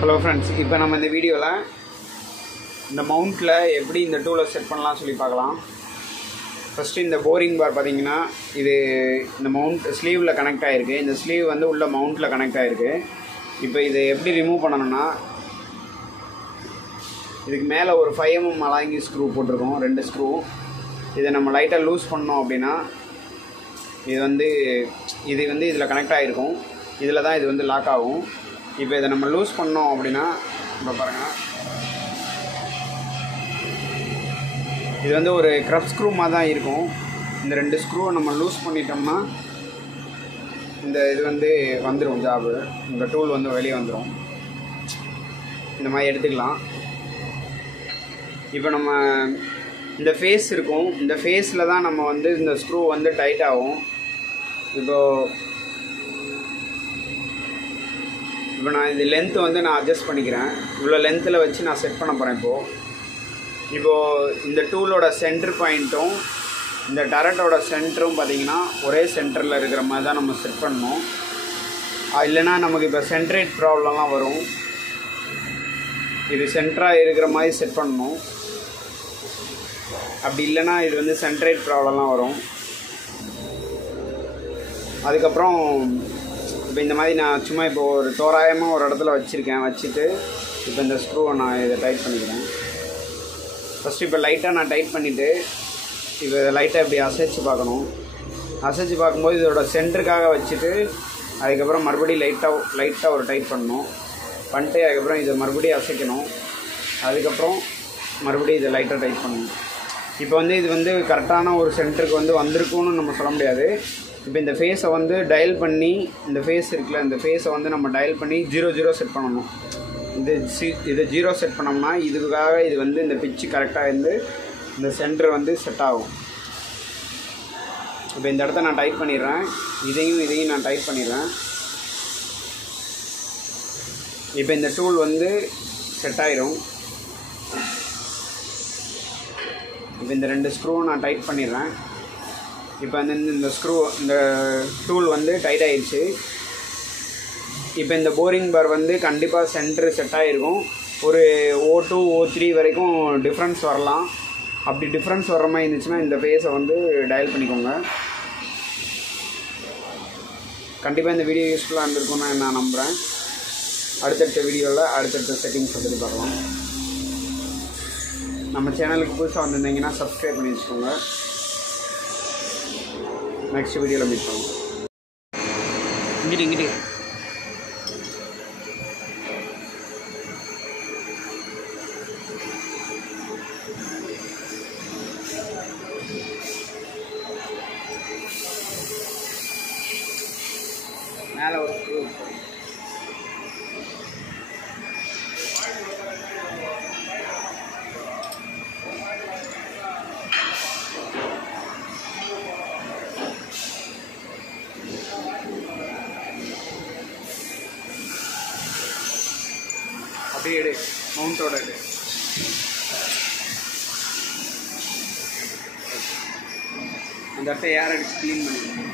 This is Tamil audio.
Hello friends, இப்போ நம்ம இந்த வீடியோல இந்த மவுண்ட்ல எப்படி இந்த டூலை செட் பண்ணலாம் சொல்லி பார்க்கலாம். ஃபர்ஸ்ட் இந்த போரிங் பார் பாத்தீங்கன்னா இது இந்த மவுண்ட் ஸ்லீவ்ல கனெக்ட் ஆயிருக்கு. இந்த ஸ்லீவ் வந்து உள்ள மவுண்ட்ல கனெக்ட் ஆயிருக்கு. இப்போ இதை எப்படி ரிமூவ் பண்ணனும்னா இதுக்கு மேல ஒரு 5 mm அலாங்கி ஸ்க்ரூ போட்டுருக்கோம், ரெண்டு ஸ்க்ரூ. இதை நம்ம லைட்டா லூஸ் பண்ணோம் அப்படினா இது வந்து இதுல கனெக்ட் ஆயிருக்கும். இதுல தான் இது வந்து லாக் ஆகும். இப்போ இதை நம்ம லூஸ் பண்ணோம் அப்படினா இப்ப பாருங்க, இது வந்து ஒரு கிரப் ஸ்க்ரூ மாதிரி தான் இருக்கும். இந்த ரெண்டு ஸ்க்ரூவை நம்ம லூஸ் பண்ணிட்டோம்னா இந்த இது வந்து வந்துடும், ஜாபு இந்த டூல் வந்து வெளியே வந்துடும். இந்த மாதிரி எடுத்துக்கலாம். இப்போ நம்ம இந்த ஃபேஸ் இருக்கும், இந்த ஃபேஸில் தான் நம்ம வந்து இந்த ஸ்க்ரூ வந்து டைட் ஆகும். இப்போ நான் இந்த லென்த்து வந்து நான் அட்ஜஸ்ட் பண்ணிக்கிறேன். இவ்வளோ லென்த்தில் வச்சு நான் செட் பண்ண போகிறேன். இப்போது இந்த டூலோட சென்டர் பாயிண்ட்டும் இந்த டரட்டோட சென்டரும் பார்த்திங்கன்னா ஒரே சென்டரில் இருக்கிற மாதிரி தான் நம்ம செட் பண்ணணும். இல்லைனா நமக்கு இப்போ சென்ட்ரேட் ப்ராப்ளம்லாம் வரும். இது சென்டராக இருக்கிற மாதிரி செட் பண்ணணும். அப்படி இல்லைனா இது வந்து சென்ட்ரேட் ப்ராப்ளம்லாம் வரும். அதுக்கப்புறம் இப்போ இந்த மாதிரி நான் சும்மா இப்போ ஒரு தோராயமாக ஒரு இடத்துல வச்சுட்டு இப்போ இந்த ஸ்க்ரூவை நான் இதை டைட் பண்ணிக்கிறேன். ஃபஸ்ட்டு இப்போ லைட்டாக நான் டைட் பண்ணிவிட்டு இப்போ இதை லைட்டாக இப்படி அசைச்சு பார்க்கணும். அசைச்சு பார்க்கும்போது இதோட சென்டருக்காக வச்சுட்டு அதுக்கப்புறம் மறுபடியும் லைட்டாக ஒரு டைட் பண்ணணும். பண்ணிட்டு அதுக்கப்புறம் இதை மறுபடியும் அசைக்கணும். அதுக்கப்புறம் மறுபடியும் இதை லைட்டாக டைட் பண்ணணும். இப்போ வந்து இது வந்து கரெக்டான ஒரு சென்டருக்கு வந்து வந்திருக்கும்னு நம்ம சொல்ல முடியாது. இப்போ இந்த ஃபேஸை வந்து டயல் பண்ணி, இந்த ஃபேஸ் இருக்குல்ல, இந்த ஃபேஸை வந்து நம்ம டயல் பண்ணி 0 செட் பண்ணணும். இது 0 செட் பண்ணோம்னா இதுக்காக இது வந்து இந்த பிச்சு கரெக்டாக இருந்து இந்த சென்டர் வந்து செட் ஆகும். இப்போ இந்த இடத்த நான் டைட் பண்ணிடுறேன். இதையும் நான் டைட் பண்ணிடுறேன். இப்போ இந்த டூல் வந்து செட் ஆயிடும். இப்போ இந்த ரெண்டு ஸ்க்ரூவை நான் டைட் பண்ணிடுறேன். இப்போ வந்து இந்த டூல் வந்து டைட் ஆயிடுச்சு. இப்போ இந்த போரிங் பார் வந்து கண்டிப்பாக சென்டர் செட் ஆகிருக்கும். ஒரு O2 O3 வரைக்கும் டிஃப்ரென்ஸ் வரலாம். அப்படி டிஃப்ரென்ஸ் வர்ற மாதிரி இருந்துச்சுன்னா இந்த ஃபேஸை வந்து டயல் பண்ணிக்கோங்க. கண்டிப்பாக இந்த வீடியோ யூஸ்ஃபுல்லாக இருந்திருக்கும்னு நான் நம்புகிறேன். அடுத்தடுத்த வீடியோவில் அடுத்தடுத்த செட்டிங்ஸ் பற்றி பார்க்கலாம். நம்ம சேனலுக்கு புதுசாக வந்திருந்தீங்கன்னா சப்ஸ்கிரைப் பண்ணி வச்சுக்கோங்க. நெக்ஸ்ட் வீடியோவில் மீட் பண்ணுவோம். இங்கிட்டு மேலே ஒரு ஸ்க்ரூ. அப்படியே எடு, மவுண்டோட எடு. அந்த இடத்த ஏர் அடிச்சு க்ளீன் பண்ணிடுங்க.